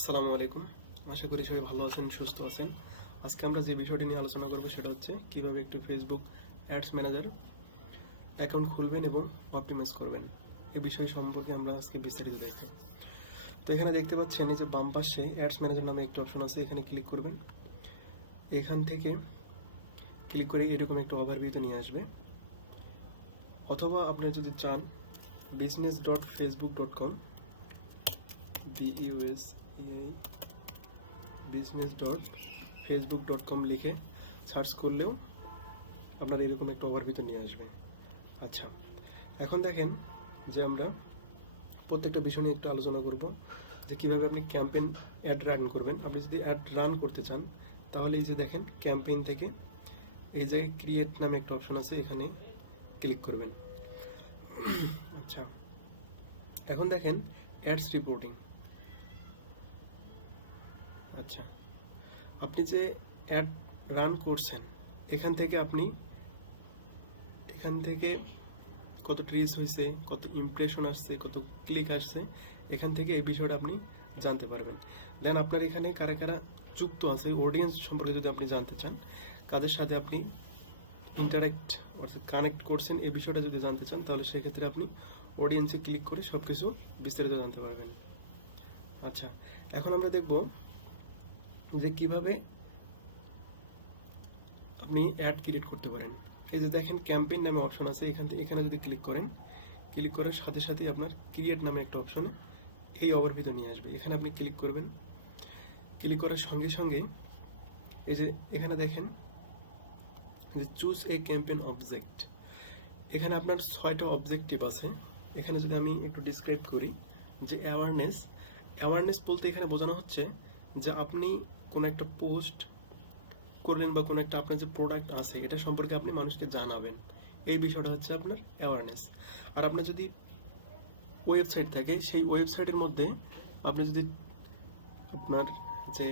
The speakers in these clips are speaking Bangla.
আসসালামু আলাইকুম। আশা করি সবাই ভালো আছেন, সুস্থ আছেন। আজকে আমরা যে বিষয়টি নিয়ে আলোচনা করব সেটা হচ্ছে কিভাবে একটি ফেসবুক অ্যাডস ম্যানেজার অ্যাকাউন্ট খুলবেন এবং অপটিমাইজ করবেন। এই বিষয় সম্পর্কে আমরা আজকে বিস্তারিত দেখব। তো এখানে দেখতে পাচ্ছেন এই যে বাম পাশে অ্যাডস ম্যানেজার নামে একটি অপশন আছে, এখানে ক্লিক করবেন। এখান থেকে ক্লিক করে এরকম একটা ওভারভিউতে নিয়ে আসবে, অথবা আপনি যদি চান business.facebook.com business.facebook.com লিখে সার্চ করলেও আপনার এরকম একটা ওভারভিউ নিয়ে আসবে। আচ্ছা, এখন দেখেন যে আমরা প্রত্যেকটা বিষয় নিয়ে একটু আলোচনা করব যে কিভাবে আপনি ক্যাম্পেইন অ্যাড রান করবেন। আপনি যদি অ্যাড রান করতে চান তাহলে এই যে দেখেন ক্যাম্পেইন থেকে এই জায়গায় ক্রিয়েট নামে একটা অপশন আছে, এখানে ক্লিক করবেন। আচ্ছা, এখন দেখেন অ্যাডস রিপোর্টিং। আচ্ছা, আপনি যে অ্যাড রান করছেন এখান থেকে কত রিচ হয়েছে, কত ইমপ্রেশন আসছে, কত ক্লিক আসছে, এখান থেকে এই বিষয়টা আপনি জানতে পারবেন। দেন আপনার এখানে কারা কারা যুক্ত আছে, অডিয়েন্স সম্পর্কে যদি আপনি জানতে চান, কাদের সাথে আপনি ইন্টারাক্ট অর্থাৎ কানেক্ট করছেন, এই বিষয়টা যদি জানতে চান তাহলে সেক্ষেত্রে আপনি অডিয়েন্সে ক্লিক করে সব কিছু বিস্তারিত জানতে পারবেন। আচ্ছা, এখন আমরা দেখব যে কিভাবে আপনি অ্যাড ক্রিয়েট করতে পারেন। এই যে দেখেন ক্যাম্পেইন নামে অপশন আছে, এখানে যদি ক্লিক করেন, ক্লিক করার সাথে সাথেই আপনার ক্রিয়েট নামে একটা অপশনে এই ওভারভিউ নিয়ে আসবে। এখানে আপনি ক্লিক করবেন। ক্লিক করার সঙ্গে সঙ্গে এই যে এখানে দেখেন যে চুজ এ ক্যাম্পেইন অবজেক্ট, এখানে আপনার 6টা অবজেক্টিভ আছে। এখানে যদি আমি একটু ডিসক্রাইব করি যে অ্যাওয়ারনেস বলতে এখানে বোঝানো হচ্ছে যে আপনি কোনো একটা পোস্ট করলেন বা কোনো একটা আপনার যে প্রোডাক্ট আছে এটা সম্পর্কে আপনি মানুষকে জানাবেন, এই বিষয়টা হচ্ছে আপনার অ্যাওয়ারনেস। আর আপনার যদি ওয়েবসাইট থাকে সেই ওয়েবসাইটের মধ্যে আপনি যদি আপনার যে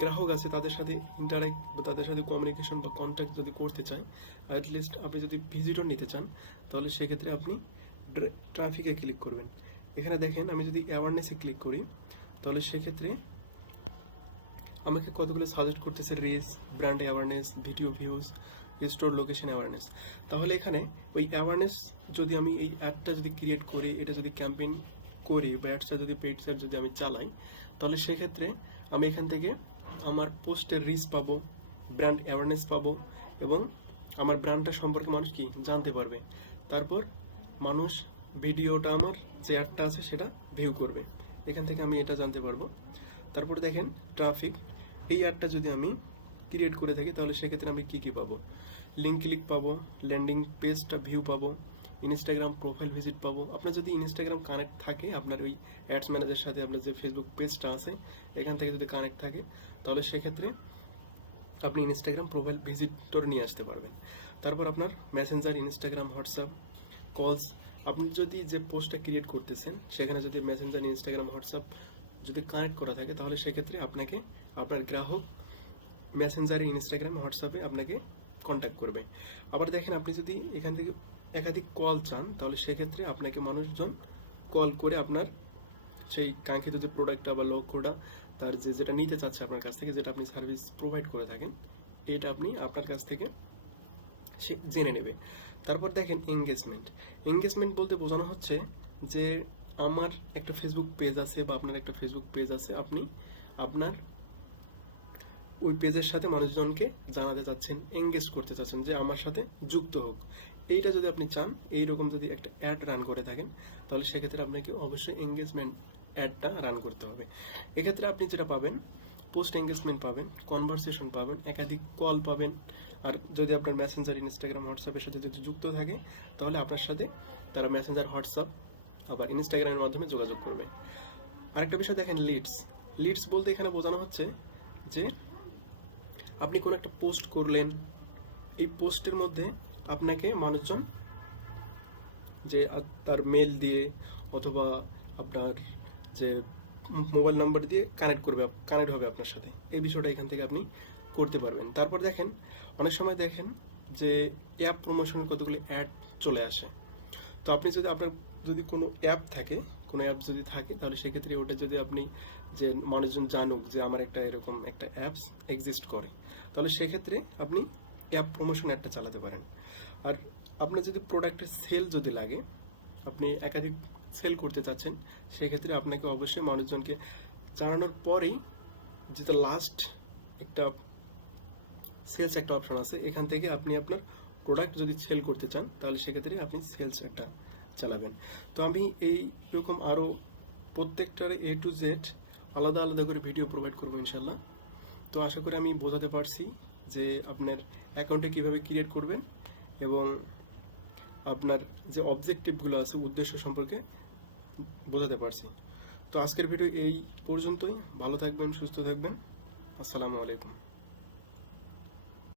গ্রাহক আছে তাদের সাথে ইন্টারাক্ট বা তাদের সাথে কমিউনিকেশন বা কন্ট্যাক্ট যদি করতে চায়, অ্যাটলিস্ট আপনি যদি ভিজিটর নিতে চান তাহলে সেক্ষেত্রে আপনি ট্রাফিকে ক্লিক করবেন। এখানে দেখেন আমি যদি অ্যাওয়ারনেসে ক্লিক করি তাহলে সেক্ষেত্রে আমাকে কতগুলো সাজেস্ট করতেছে, reach, brand awareness, video views, store location awareness. তাহলে এখানে ওই অ্যাওয়ারনেস যদি আমি এই অ্যাডটা যদি ক্রিয়েট করি, এটা যদি ক্যাম্পেইন করি বা অ্যাডসটা যদি পেইড সেট যদি আমি চালাই, তাহলে সেক্ষেত্রে আমি এখান থেকে আমার পোস্টের রিচ পাবো, ব্র্যান্ড অ্যাওয়ারনেস পাবো এবং আমার ব্র্যান্ডটা সম্পর্কে মানুষ কি জানতে পারবে। তারপর মানুষ ভিডিওটা আমার যে অ্যাডটা আছে সেটা ভিউ করবে, এখান থেকে আমি এটা জানতে পারবো। তারপর দেখেন ট্রাফিক, এই অ্যাডটা যদি আমি ক্রিয়েট করে থাকি তাহলে সেক্ষেত্রে আমি কী কী পাবো, লিঙ্ক ক্লিক পাবো, ল্যান্ডিং পেজটা ভিউ পাবো, ইনস্টাগ্রাম প্রোফাইল ভিজিট পাবো। আপনার যদি ইনস্টাগ্রাম কানেক্ট থাকে আপনার ওই অ্যাডস ম্যানেজারের সাথে, আপনার যে ফেসবুক পেজটা আছে এখান থেকে যদি কানেক্ট থাকে তাহলে সেক্ষেত্রে আপনি ইনস্টাগ্রাম প্রোফাইল ভিজিটর নিয়ে আসতে পারবেন। তারপর আপনার মেসেঞ্জার, ইনস্টাগ্রাম, হোয়াটসঅ্যাপ, কলস, আপনি যদি যে পোস্টটা ক্রিয়েট করতেছেন সেখানে যদি মেসেঞ্জার, ইনস্টাগ্রাম, হোয়াটসঅ্যাপ যদি কানেক্ট করা থাকে তাহলে সেক্ষেত্রে আপনাকে আপনার গ্রাহক মেসেঞ্জারে, ইনস্টাগ্রাম, হোয়াটসঅ্যাপে আপনাকে কন্ট্যাক্ট করবে। আবার দেখেন আপনি যদি এখান থেকে একাধিক কল চান তাহলে সেক্ষেত্রে আপনাকে মানুষজন কল করে আপনার সেই কাঙ্ক্ষিত যে প্রোডাক্টটা বা লক্ষ্যটা তার যেটা নিতে চাচ্ছে আপনার কাছ থেকে, যেটা আপনি সার্ভিস প্রোভাইড করে থাকেন, এটা আপনি আপনার কাছ থেকে সে জেনে নেবে। তারপর দেখেন এঙ্গেজমেন্ট বলতে বোঝানো হচ্ছে যে আমার একটা ফেসবুক পেজ আছে বা আপনার একটা ফেসবুক পেজ আছে, আপনি আপনার ওই পেজের সাথে মানুষজনকে জানাতে চাচ্ছেন, এঙ্গেজ করতে চাচ্ছেন যে আমার সাথে যুক্ত হোক। এইটা যদি আপনি চান, এইরকম যদি একটা অ্যাড রান করে থাকেন তাহলে সেক্ষেত্রে আপনাকে অবশ্যই এঙ্গেজমেন্ট অ্যাডটা রান করতে হবে। এক্ষেত্রে আপনি যেটা পাবেন, পোস্ট এঙ্গেজমেন্ট পাবেন, কনভারসেশন পাবেন, একাধিক কল পাবেন। আর যদি আপনার মেসেঞ্জার, ইনস্টাগ্রাম, হোয়াটসঅ্যাপের সাথে যদি যুক্ত থাকে তাহলে আপনার সাথে তারা মেসেঞ্জার, হোয়াটসঅ্যাপ আবার ইনস্টাগ্রামের মাধ্যমে যোগাযোগ করবে। আরেকটা বিষয় দেখেন লিডস বলতে এখানে বোঝানো হচ্ছে যে আপনি কোনো একটা পোস্ট করলেন, এই পোস্টের মধ্যে আপনাকে মানুষজন যে তার মেল দিয়ে অথবা আপনার যে মোবাইল নাম্বার দিয়ে কানেক্ট হবে আপনার সাথে, এই বিষয়টা এখান থেকে আপনি করতে পারবেন। তারপর দেখেন অনেক সময় দেখেন যে অ্যাপ প্রমোশনের কতগুলি অ্যাড চলে আসে। তো আপনি যদি আপনার যদি কোনো অ্যাপ থাকে, কোনো অ্যাপ যদি থাকে তাহলে সেক্ষেত্রে ওটা যদি আপনি যে মানুষজন জানুক যে আমার একটা এরকম একটা অ্যাপস এক্সিস্ট করে, তাহলে সেক্ষেত্রে আপনি অ্যাপ প্রমোশন একটা চালাতে পারেন। আর আপনার যদি প্রোডাক্টের সেল যদি লাগে, আপনি একাধিক সেল করতে চাচ্ছেন, সেক্ষেত্রে আপনাকে অবশ্যই মানুষজনকে জানানোর পরেই যেটা লাস্ট একটা সেলস একটা অপশন আছে, এখান থেকে আপনি আপনার প্রোডাক্ট যদি সেল করতে চান তাহলে সেক্ষেত্রে আপনি সেলস একটা চালাবেন। তো আমি এইরকম আরও প্রত্যেকটার A to Z আলাদা আলাদা করে ভিডিও প্রোভাইড করবো ইনশাল্লাহ। তো আশা করি আমি বোঝাতে পারছি যে আপনার অ্যাকাউন্টে কীভাবে ক্রিয়েট করবেন এবং আপনার যে অবজেক্টিভগুলো আছে উদ্দেশ্য সম্পর্কে বোঝাতে পারছি। তো আজকের ভিডিও এই পর্যন্তই। ভালো থাকবেন, সুস্থ থাকবেন। আসসালামু আলাইকুম।